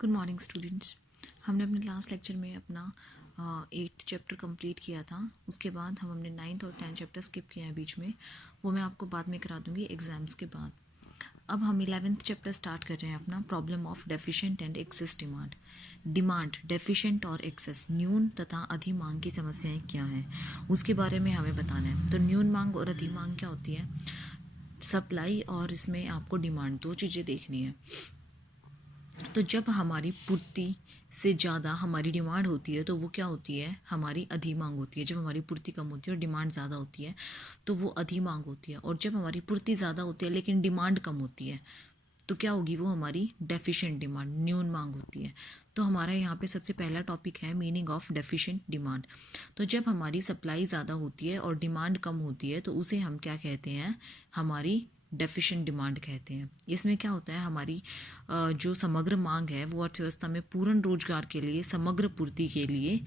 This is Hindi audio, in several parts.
Good morning students. हमने अपने लास्ट लेक्चर में अपना 8th चैप्टर कंप्लीट किया था। उसके बाद हमने 9th और 10th चैप्टर स्किप किया है बीच में, वो मैं आपको बाद में करा दूंगी एग्जाम्स के बाद। अब हम 11th चैप्टर स्टार्ट कर रहे हैं अपना problem of deficient and excess demand. Demand, deficient और एक्सेस, न्यून तथा अधिमांग की समस्याएं क्या हैं उसके बारे में हमें बताना है। तो न्यून मांग और अधिमांग क्या होती है, सप्लाई और इसमें आपको डिमांड, दो चीज़ें देखनी है। तो जब हमारी पूर्ति से ज़्यादा हमारी डिमांड होती है तो वो क्या होती है, हमारी अधिमांग होती है। जब हमारी पूर्ति कम होती है और डिमांड ज़्यादा होती है तो वो अधिमांग होती है। और जब हमारी पूर्ति ज़्यादा होती है लेकिन डिमांड कम होती है तो क्या होगी, वो हमारी डेफिशिएंट डिमांड, न्यून मांग होती है। तो हमारा यहाँ पे सबसे पहला टॉपिक है मीनिंग ऑफ डेफिशिएंट डिमांड। तो जब हमारी सप्लाई ज़्यादा होती है और डिमांड कम होती है तो उसे हम क्या कहते हैं, हमारी डेफिशिएंट डिमांड कहते हैं। इसमें क्या होता है, हमारी जो समग्र मांग है वो अर्थव्यवस्था में पूर्ण रोजगार के लिए समग्र पूर्ति के लिए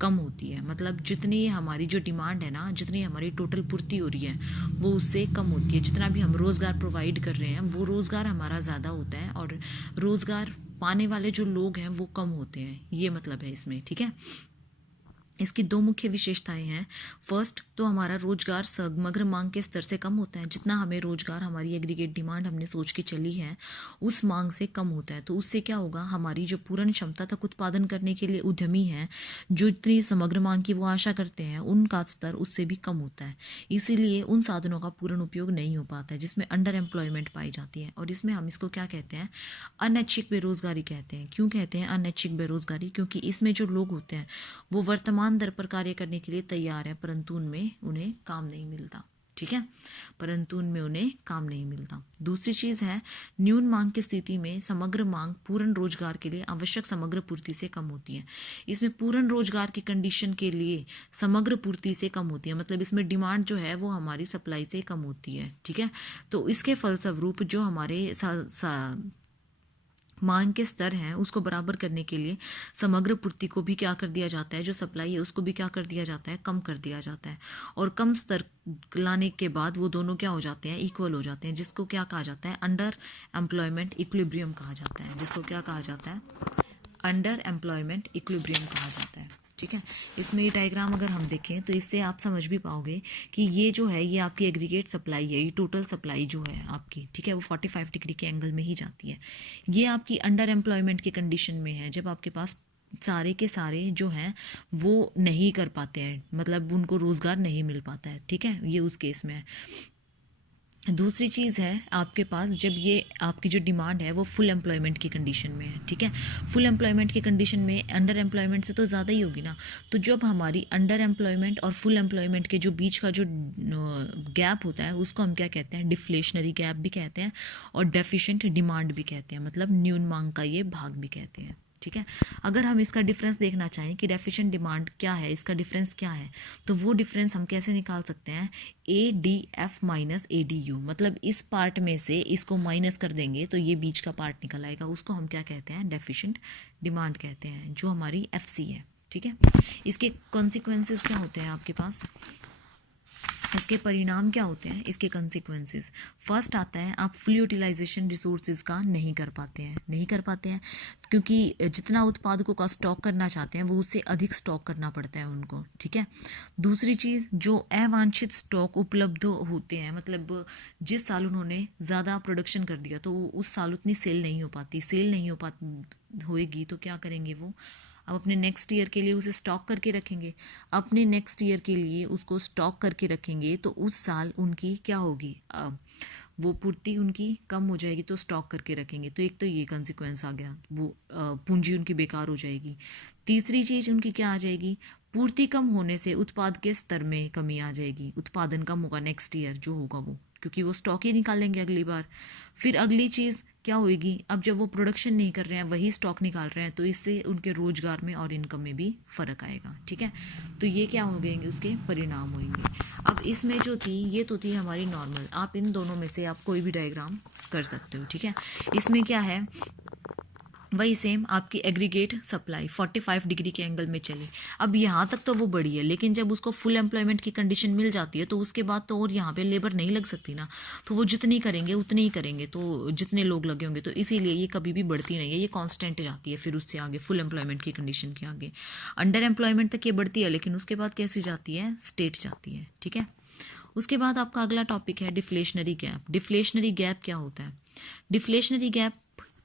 कम होती है। मतलब जितनी हमारी जो डिमांड है ना, जितनी हमारी टोटल पूर्ति हो रही है वो उससे कम होती है। जितना भी हम रोज़गार प्रोवाइड कर रहे हैं वो रोज़गार हमारा ज़्यादा होता है और रोज़गार पाने वाले जो लोग हैं वो कम होते हैं। ये मतलब है इसमें, ठीक है। इसकी दो मुख्य विशेषताएं हैं। फर्स्ट तो हमारा रोजगार समग्र मांग के स्तर से कम होता है। जितना हमें रोजगार, हमारी एग्रीगेट डिमांड हमने सोच के चली है उस मांग से कम होता है। तो उससे क्या होगा, हमारी जो पूर्ण क्षमता तक उत्पादन करने के लिए उद्यमी हैं, जो इतनी समग्र मांग की वो आशा करते हैं, उनका स्तर उससे भी कम होता है। इसीलिए उन साधनों का पूर्ण उपयोग नहीं हो पाता है जिसमें अंडर एम्प्लॉयमेंट पाई जाती है। और इसमें हम इसको क्या कहते हैं, अनैच्छिक बेरोजगारी कहते हैं। क्यों कहते हैं अनैच्छिक बेरोजगारी, क्योंकि इसमें जो लोग होते हैं वो वर्तमान दर पर कार्य करने के लिए तैयार है परंतु उनमें उन्हें काम नहीं मिलता, ठीक है, परंतु उनमें उन्हें काम नहीं मिलता। दूसरी चीज़ है, न्यून मांग की स्थिति में समग्र मांग पूर्ण रोजगार के लिए आवश्यक समग्र पूर्ति से कम होती है। इसमें पूर्ण रोजगार की कंडीशन के लिए समग्र पूर्ति से कम होती है। मतलब इसमें डिमांड जो है वो हमारी सप्लाई से कम होती है, ठीक है। तो इसके फलस्वरूप जो हमारे मांग के स्तर हैं उसको बराबर करने के लिए समग्र पूर्ति को भी क्या कर दिया जाता है, जो सप्लाई है उसको भी क्या कर दिया जाता है, कम कर दिया जाता है। और कम स्तर लाने के बाद वो दोनों क्या हो जाते हैं, इक्वल हो जाते हैं, जिसको क्या कहा जाता है, अंडर एम्प्लॉयमेंट इक्विलिब्रियम कहा जाता है। जिसको क्या कहा जाता है, अंडर एम्प्लॉयमेंट इक्विलिब्रियम कहा जाता है, ठीक है। इसमें ये डायग्राम अगर हम देखें तो इससे आप समझ भी पाओगे कि ये जो है ये आपकी एग्रीगेट सप्लाई है, ये टोटल सप्लाई जो है आपकी, ठीक है, वो 45 डिग्री के एंगल में ही जाती है। ये आपकी अंडर एम्प्लॉयमेंट की कंडीशन में है, जब आपके पास सारे के सारे जो हैं वो नहीं कर पाते हैं, मतलब उनको रोज़गार नहीं मिल पाता है, ठीक है, ये उस केस में है। दूसरी चीज़ है आपके पास जब ये आपकी जो डिमांड है वो फुल एम्प्लॉयमेंट की कंडीशन में है, ठीक है। फुल एम्प्लॉयमेंट की कंडीशन में अंडर एम्प्लॉयमेंट से तो ज़्यादा ही होगी ना। तो जब हमारी अंडर एम्प्लॉयमेंट और फुल एम्प्लॉयमेंट के जो बीच का जो गैप होता है उसको हम क्या कहते हैं, डिफ्लेशनरी गैप भी कहते हैं और डेफिशिएंट डिमांड भी कहते हैं, मतलब न्यून मांग का ये भाग भी कहते हैं, ठीक है। अगर हम इसका डिफरेंस देखना चाहें कि डेफिशिएंट डिमांड क्या है, इसका डिफरेंस क्या है, तो वो डिफरेंस हम कैसे निकाल सकते हैं, ADF माइनस ADU। मतलब इस पार्ट में से इसको माइनस कर देंगे तो ये बीच का पार्ट निकल आएगा, उसको हम क्या कहते हैं, डेफिशिएंट डिमांड कहते हैं, जो हमारी FC है, ठीक है। इसके कॉन्सिक्वेंसेस क्या होते हैं आपके पास, इसके परिणाम क्या होते हैं, इसके कंसिक्वेंसेस। फर्स्ट आता है, आप फुल यूटिलाइजेशन रिसोर्सेज का नहीं कर पाते हैं क्योंकि जितना उत्पादकों का स्टॉक करना चाहते हैं वो उससे अधिक स्टॉक करना पड़ता है उनको, ठीक है। दूसरी चीज़, जो अवांछित स्टॉक उपलब्ध होते हैं, मतलब जिस साल उन्होंने ज़्यादा प्रोडक्शन कर दिया तो उस साल उतनी सेल नहीं हो पाती होएगी तो क्या करेंगे वो, अब अपने नेक्स्ट ईयर के लिए उसे स्टॉक करके रखेंगे। अपने नेक्स्ट ईयर के लिए उसको स्टॉक करके रखेंगे तो उस साल उनकी क्या होगी, वो पूर्ति उनकी कम हो जाएगी तो स्टॉक करके रखेंगे। तो एक तो ये कंसिक्वेंस आ गया, वो पूंजी उनकी बेकार हो जाएगी। तीसरी चीज़ उनकी क्या आ जाएगी, पूर्ति कम होने से उत्पाद के स्तर में कमी आ जाएगी, उत्पादन कम होगा नेक्स्ट ईयर जो होगा वो, क्योंकि वो स्टॉक ही निकालेंगे अगली बार। फिर अगली चीज़ क्या होएगी, अब जब वो प्रोडक्शन नहीं कर रहे हैं वही स्टॉक निकाल रहे हैं तो इससे उनके रोजगार में और इनकम में भी फ़र्क आएगा, ठीक है। तो ये क्या हो गएंगे, उसके परिणाम होंगे। अब इसमें जो थी ये तो थी हमारी नॉर्मल, आप इन दोनों में से आप कोई भी डायग्राम कर सकते हो, ठीक है। इसमें क्या है, वही सेम आपकी एग्रीगेट सप्लाई 45 डिग्री के एंगल में चली। अब यहाँ तक तो वो बढ़ी है, लेकिन जब उसको फुल एम्प्लॉयमेंट की कंडीशन मिल जाती है तो उसके बाद तो और यहाँ पे लेबर नहीं लग सकती ना, तो वो जितनी करेंगे उतनी ही करेंगे, तो जितने लोग लगे होंगे, तो इसीलिए ये कभी भी बढ़ती नहीं है, ये कांस्टेंट जाती है। फिर उससे आगे फुल एम्प्लॉयमेंट की कंडीशन के आगे अंडर एम्प्लॉयमेंट तक ये बढ़ती है, लेकिन उसके बाद कैसी जाती है, स्टेट जाती है। ठीक है, उसके बाद आपका अगला टॉपिक है डिफ्लेशनरी गैप। डिफ्लेशनरी गैप क्या होता है? डिफ्लेशनरी गैप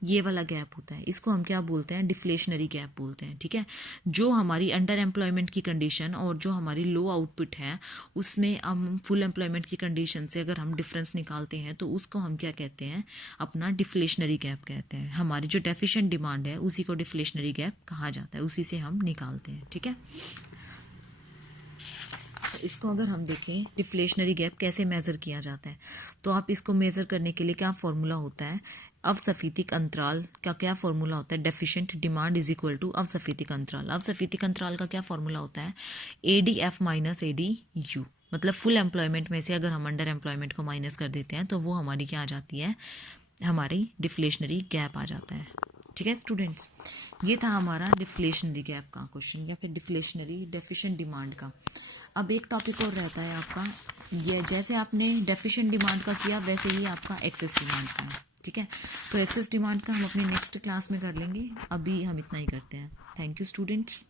ये वाला गैप होता है, इसको हम क्या बोलते हैं, डिफ्लेशनरी गैप बोलते हैं। ठीक है, जो हमारी अंडर एम्प्लॉयमेंट की कंडीशन और जो हमारी लो आउटपुट है उसमें हम फुल एम्प्लॉयमेंट की कंडीशन से अगर हम डिफरेंस निकालते हैं तो उसको हम क्या कहते हैं, अपना डिफ्लेशनरी गैप कहते हैं। हमारी जो डेफिशिएंट डिमांड है उसी को डिफ्लेशनरी गैप कहा जाता है, उसी से हम निकालते हैं। ठीक है, तो इसको अगर हम देखें डिफ्लेशनरी गैप कैसे मेज़र किया जाता है, तो आप इसको मेज़र करने के लिए क्या फॉर्मूला होता है, अवसफीतिक अंतराल का क्या फॉर्मूला होता है, deficient demand is equal to अवसफीतिक अंतराल। अवसफीतिक अंतराल का क्या फॉर्मूला होता है, ADF माइनस ADU, मतलब फुल एम्प्लॉयमेंट में से अगर हम अंडर एम्प्लॉयमेंट को माइनस कर देते हैं तो वो हमारी क्या आ जाती है, हमारी डिफ्लेशनरी गैप आ जाता है। ठीक है स्टूडेंट्स, ये था हमारा डिफ्लेशनरी गैप का क्वेश्चन या फिर डिफ्लेशनरी डेफिशिएंट डिमांड का। अब एक टॉपिक और रहता है आपका, ये जैसे आपने डेफिशिएंट डिमांड का किया वैसे ही आपका एक्सेस डिमांड का है। ठीक है, तो एक्सेस डिमांड का हम अपनी नेक्स्ट क्लास में कर लेंगे, अभी हम इतना ही करते हैं। Thank you students.